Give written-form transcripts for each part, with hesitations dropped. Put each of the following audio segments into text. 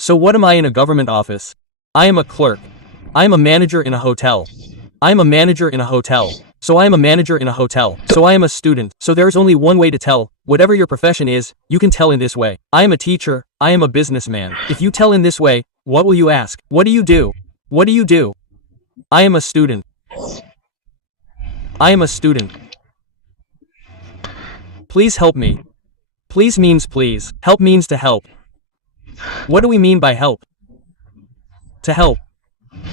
So what am I in a government office? I am a clerk. I am a manager in a hotel. I am a manager in a hotel. So I am a manager in a hotel. So I am a student. So there's only one way to tell. Whatever your profession is, you can tell in this way. I am a teacher. I am a businessman. If you tell in this way, what will you ask? What do you do? What do you do? I am a student. I am a student. Please help me. Please means please. Help means to help. What do we mean by help? To help.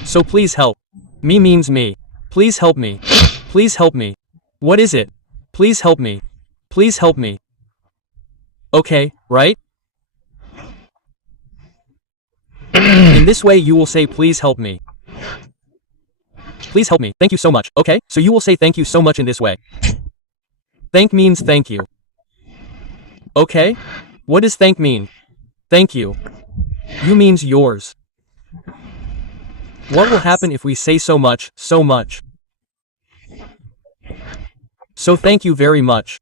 So please help. Me means me. Please help me. Please help me. What is it? Please help me. Please help me. Okay, right? In this way you will say please help me. Please help me. Thank you so much. Okay, so you will say thank you so much in this way. Thank means thank you. Okay? What does thank mean? Thank you. You means yours. What will happen if we say so much, so much? So thank you very much.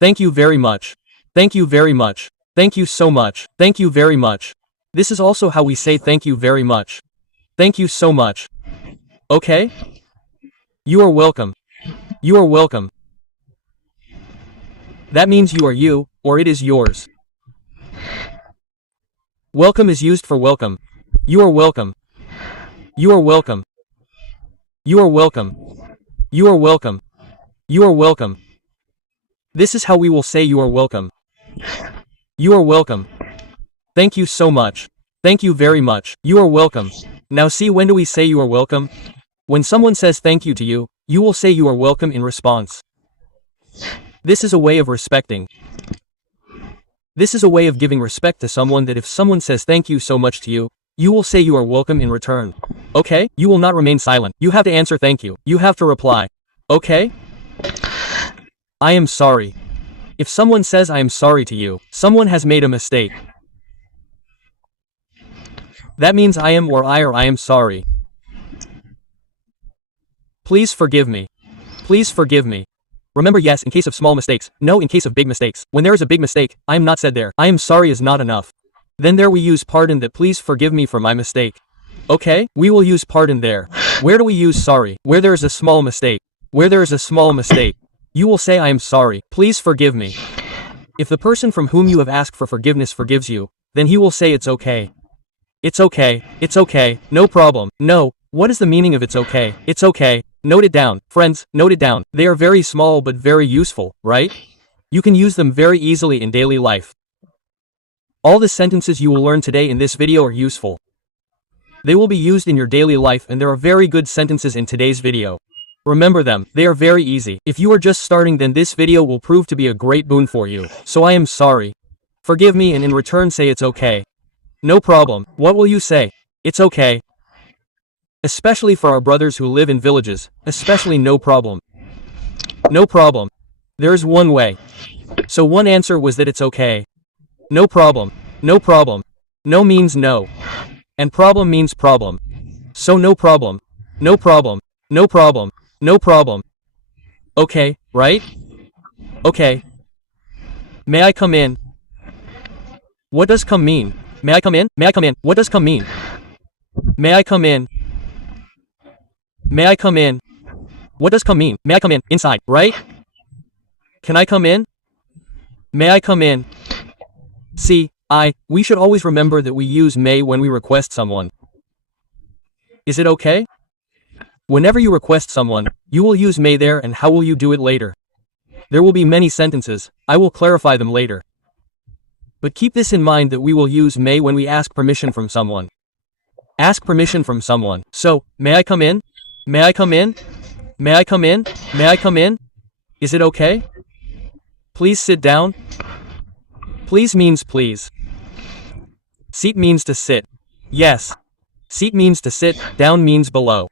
Thank you very much. Thank you very much. Thank you so much. Thank you very much. This is also how we say thank you very much. Thank you so much. Okay? You are welcome. You are welcome. That means you are you, or it is yours. Welcome is used for welcome. You are welcome. You are welcome. You are welcome. You are welcome. You are welcome. This is how we will say you are welcome. You are welcome. Thank you so much. Thank you very much. You are welcome. Now see, when do we say you are welcome? When someone says thank you to you, you will say you are welcome in response. This is a way of respecting. This is a way of giving respect to someone, that if someone says thank you so much to you, you will say you are welcome in return. Okay? You will not remain silent. You have to answer thank you. You have to reply. Okay? I am sorry. If someone says I am sorry to you, someone has made a mistake. That means I am or I am sorry. Please forgive me. Please forgive me. Remember yes in case of small mistakes, no in case of big mistakes. When there is a big mistake, I am not said there. I am sorry is not enough. Then there we use pardon, that please forgive me for my mistake. Okay? We will use pardon there. Where do we use sorry? Where there is a small mistake. Where there is a small mistake. You will say I am sorry. Please forgive me. If the person from whom you have asked for forgiveness forgives you, then he will say it's okay. It's okay. It's okay. No problem. No. What is the meaning of it's okay? It's okay. Note it down. Friends, note it down. They are very small but very useful, right? You can use them very easily in daily life. All the sentences you will learn today in this video are useful. They will be used in your daily life, and there are very good sentences in today's video. Remember them. They are very easy. If you are just starting, then this video will prove to be a great boon for you. So I am sorry. Forgive me, and in return say it's okay. No problem. What will you say? It's okay. Especially for our brothers who live in villages, especially no problem. No problem. There is one way. So one answer was that it's okay. No problem. No problem. No means no. And problem means problem. So no problem. No problem. No problem. No problem. Okay, right? Okay. May I come in? What does come mean? May I come in? May I come in? What does come mean? May I come in? May I come in? What does come mean? May I come in? Inside, right? Can I come in? May I come in? See, we should always remember that we use may when we request someone. Is it okay? Whenever you request someone, you will use may there, and how will you do it later? There will be many sentences. I will clarify them later. But keep this in mind, that we will use may when we ask permission from someone. Ask permission from someone. So, may I come in? May I come in? May I come in? May I come in? Is it okay? Please sit down. Please means please. Seat means to sit. Yes. Seat means to sit, down means below.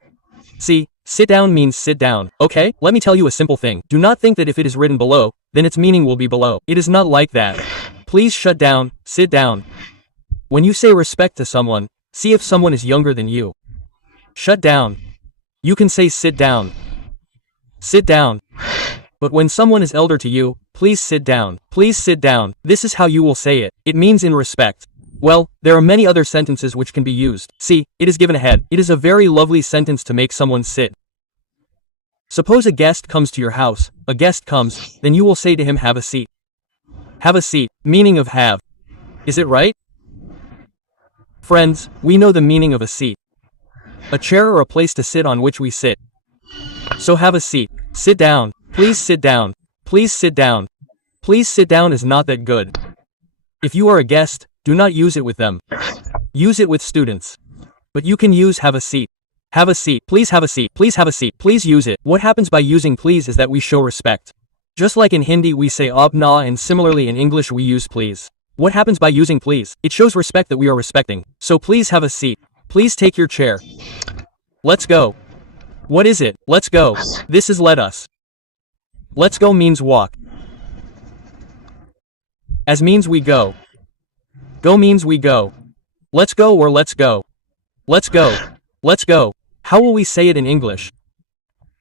See, sit down means sit down. Okay, let me tell you a simple thing. Do not think that if it is written below, then its meaning will be below. It is not like that. Please shut down, sit down. When you say respect to someone, see if someone is younger than you. Shut down. You can say sit down. Sit down. But when someone is elder to you, please sit down. Please sit down. This is how you will say it. It means in respect. Well, there are many other sentences which can be used. See, it is given ahead. It is a very lovely sentence to make someone sit. Suppose a guest comes to your house. A guest comes, then you will say to him, have a seat. Have a seat, meaning of have. Is it right? Friends, we know the meaning of a seat. A chair or a place to sit on which we sit. So have a seat. Sit down. Please sit down. Please sit down. Please sit down is not that good. If you are a guest, do not use it with them. Use it with students. But you can use have a seat. Have a seat. Please have a seat. Please have a seat. Please use it. What happens by using please is that we show respect. Just like in Hindi we say aap na, and similarly in English we use please. What happens by using please? It shows respect that we are respecting. So please have a seat. Please take your chair. Let's go. What is it? Let's go. This is let us. Let's go means walk. As means we go. Go means we go. Let's go or let's go. Let's go. Let's go. How will we say it in English?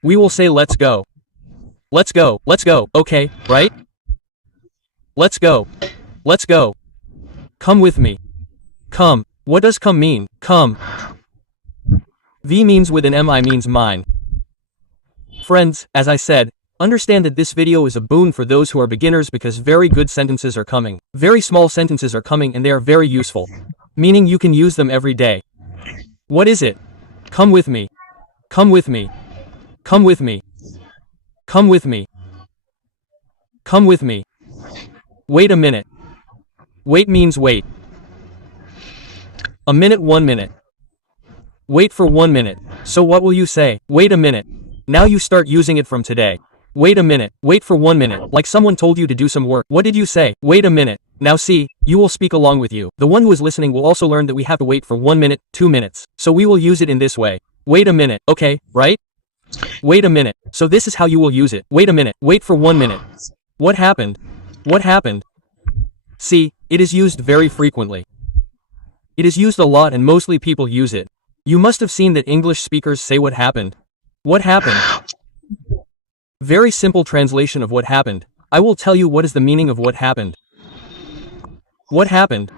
We will say let's go. Let's go. Let's go. Okay, right? Let's go. Let's go. Come with me. Come. What does come mean? Come. V means with an MI means mine. Friends, as I said, understand that this video is a boon for those who are beginners because very good sentences are coming. Very small sentences are coming and they are very useful. Meaning you can use them every day. What is it? Come with me. Come with me. Come with me. Come with me. Come with me. Wait a minute. Wait means wait. A minute, 1 minute. Wait for 1 minute. So what will you say? Wait a minute. Now you start using it from today. Wait a minute. Wait for 1 minute. Like someone told you to do some work. What did you say? Wait a minute. Now see, you will speak along with you. The one who is listening will also learn that we have to wait for 1 minute, 2 minutes. So we will use it in this way. Wait a minute. Okay, right? Wait a minute. So this is how you will use it. Wait a minute. Wait for 1 minute. What happened? What happened? See, it is used very frequently. It is used a lot and mostly people use it. You must have seen that English speakers say what happened. What happened? Very simple translation of what happened. I will tell you what is the meaning of what happened. What happened?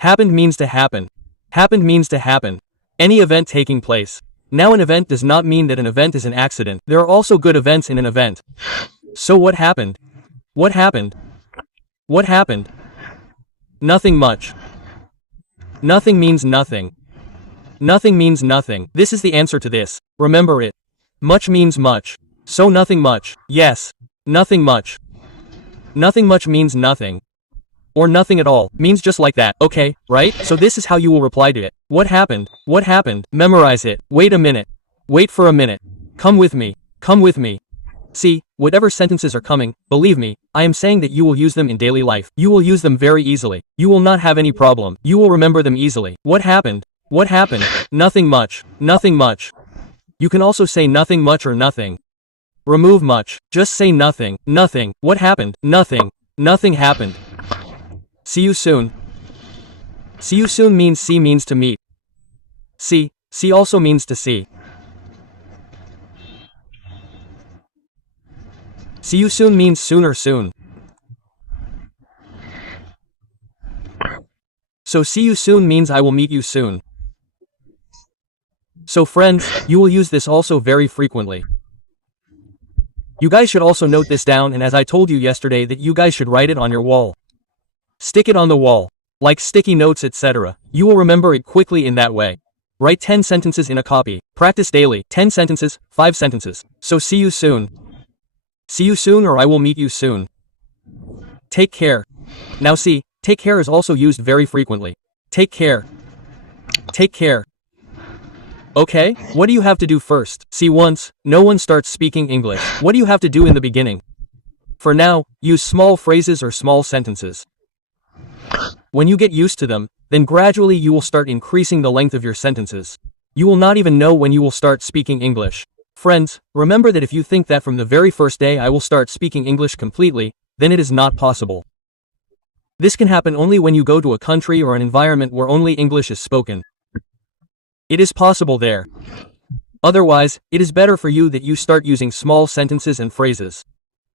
Happened means to happen. Happened means to happen. Any event taking place. Now an event does not mean that an event is an accident. There are also good events in an event. So what happened? What happened? What happened? Nothing much. Nothing means nothing. Nothing means nothing. This is the answer to this. Remember it. Much means much. So nothing much. Yes. Nothing much. Nothing much means nothing. Or nothing at all, means just like that, okay, right? So this is how you will reply to it. What happened? What happened? Memorize it. Wait a minute. Wait for a minute. Come with me. Come with me. See, whatever sentences are coming, believe me, I am saying that you will use them in daily life. You will use them very easily. You will not have any problem. You will remember them easily. What happened? What happened? Nothing much. Nothing much. You can also say nothing much or nothing. Remove much. Just say nothing. Nothing. What happened? Nothing. Nothing happened. See you soon. See you soon means see means to meet. See also means to see. See you soon means sooner soon. So see you soon means I will meet you soon. So friends, you will use this also very frequently. You guys should also note this down, and as I told you yesterday that you guys should write it on your wall. Stick it on the wall. Like sticky notes, etc. You will remember it quickly in that way. Write 10 sentences in a copy. Practice daily. 10 sentences, 5 sentences. So see you soon. See you soon or I will meet you soon. Take care. Now see, take care is also used very frequently. Take care. Take care. Okay, what do you have to do first? See, once no one starts speaking English, what do you have to do in the beginning? For now, use small phrases or small sentences. When you get used to them, then gradually you will start increasing the length of your sentences. You will not even know when you will start speaking English. Friends, remember that if you think that from the very first day I will start speaking English completely, then it is not possible. This can happen only when you go to a country or an environment where only English is spoken. It is possible there. Otherwise, it is better for you that you start using small sentences and phrases.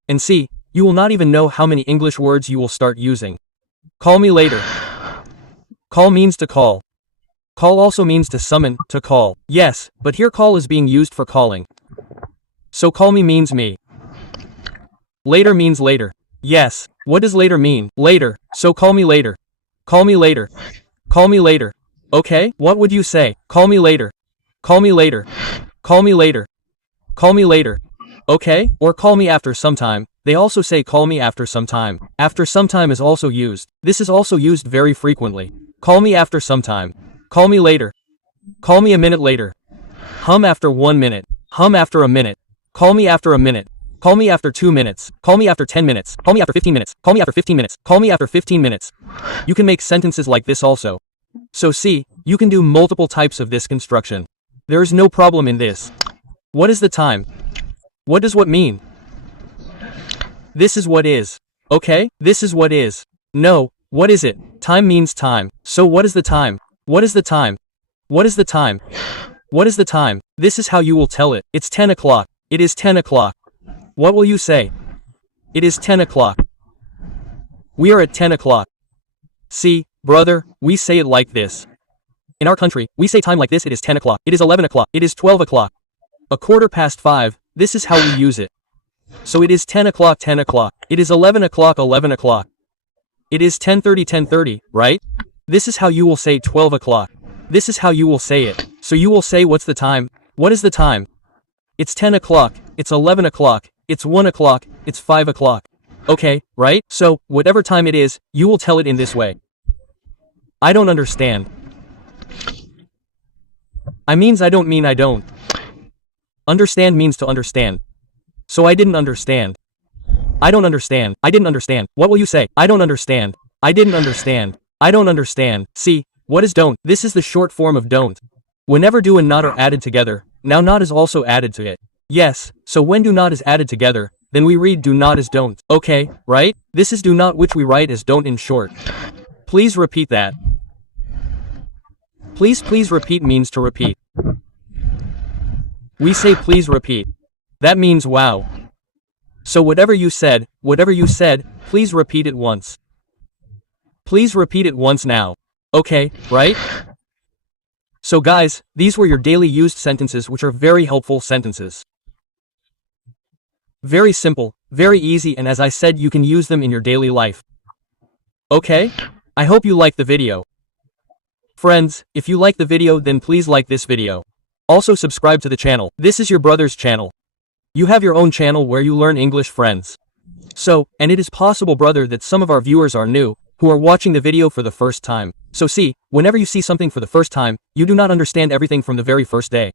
And see, you will not even know how many English words you will start using. Call me later. Call means to call. Call also means to summon, to call. Yes, but here call is being used for calling. So call me means me. Later means later. Yes, what does later mean? Later, so call me later. Call me later. Call me later. Okay, what would you say? Call me later. Call me later. Call me later. Call me later. Okay, or call me after some time. They also say call me after some time. After some time is also used. This is also used very frequently. Call me after some time. Call me later. Call me a minute later. Hum after 1 minute. Hum after a minute. Call me after a minute. Call me after 2 minutes. Call me after 10 minutes. Call me after 15 minutes. Call me after 15 minutes. Call me after 15 minutes. You can make sentences like this also. So see, you can do multiple types of this construction. There is no problem in this. What is the time? What does what mean? This is what is. Okay, this is what is. No, what is it? Time means time. So what is the time? What is the time? What is the time? What is the time? This is how you will tell it. It's 10 o'clock. It is 10 o'clock. What will you say? It is 10 o'clock. We are at 10 o'clock. See, brother, we say it like this. In our country, we say time like this. It is 10 o'clock. It is 11 o'clock. It is 12 o'clock. A quarter past 5. This is how we use it. So it is 10 o'clock 10 o'clock. It is 11 o'clock 11 o'clock. It is 10:30 10:30, right? This is how you will say 12 o'clock. This is how you will say it. So you will say what's the time? What is the time? It's 10 o'clock. It's 11 o'clock. It's 1 o'clock. It's 5 o'clock. Okay, right? So, whatever time it is, you will tell it in this way. I don't understand. I means I don't mean I don't. Understand means to understand. So I didn't understand. I don't understand. I didn't understand. What will you say? I don't understand. I didn't understand. I don't understand. See, what is don't? This is the short form of don't. Whenever do and not are added together, now not is also added to it. Yes, so when do not is added together, then we read do not as don't. Okay, right? This is do not which we write as don't in short. Please repeat that. Please repeat means to repeat. We say please repeat. That means wow. So whatever you said, please repeat it once. Please repeat it once now. Okay, right? So guys, these were your daily used sentences which are very helpful sentences. Very simple, very easy, and as I said, you can use them in your daily life. Okay? I hope you liked the video. Friends, if you like the video then please like this video. Also subscribe to the channel. This is your brother's channel. You have your own channel where you learn English, friends. So, and it is possible, brother, that some of our viewers are new, who are watching the video for the first time. So see, whenever you see something for the first time, you do not understand everything from the very first day.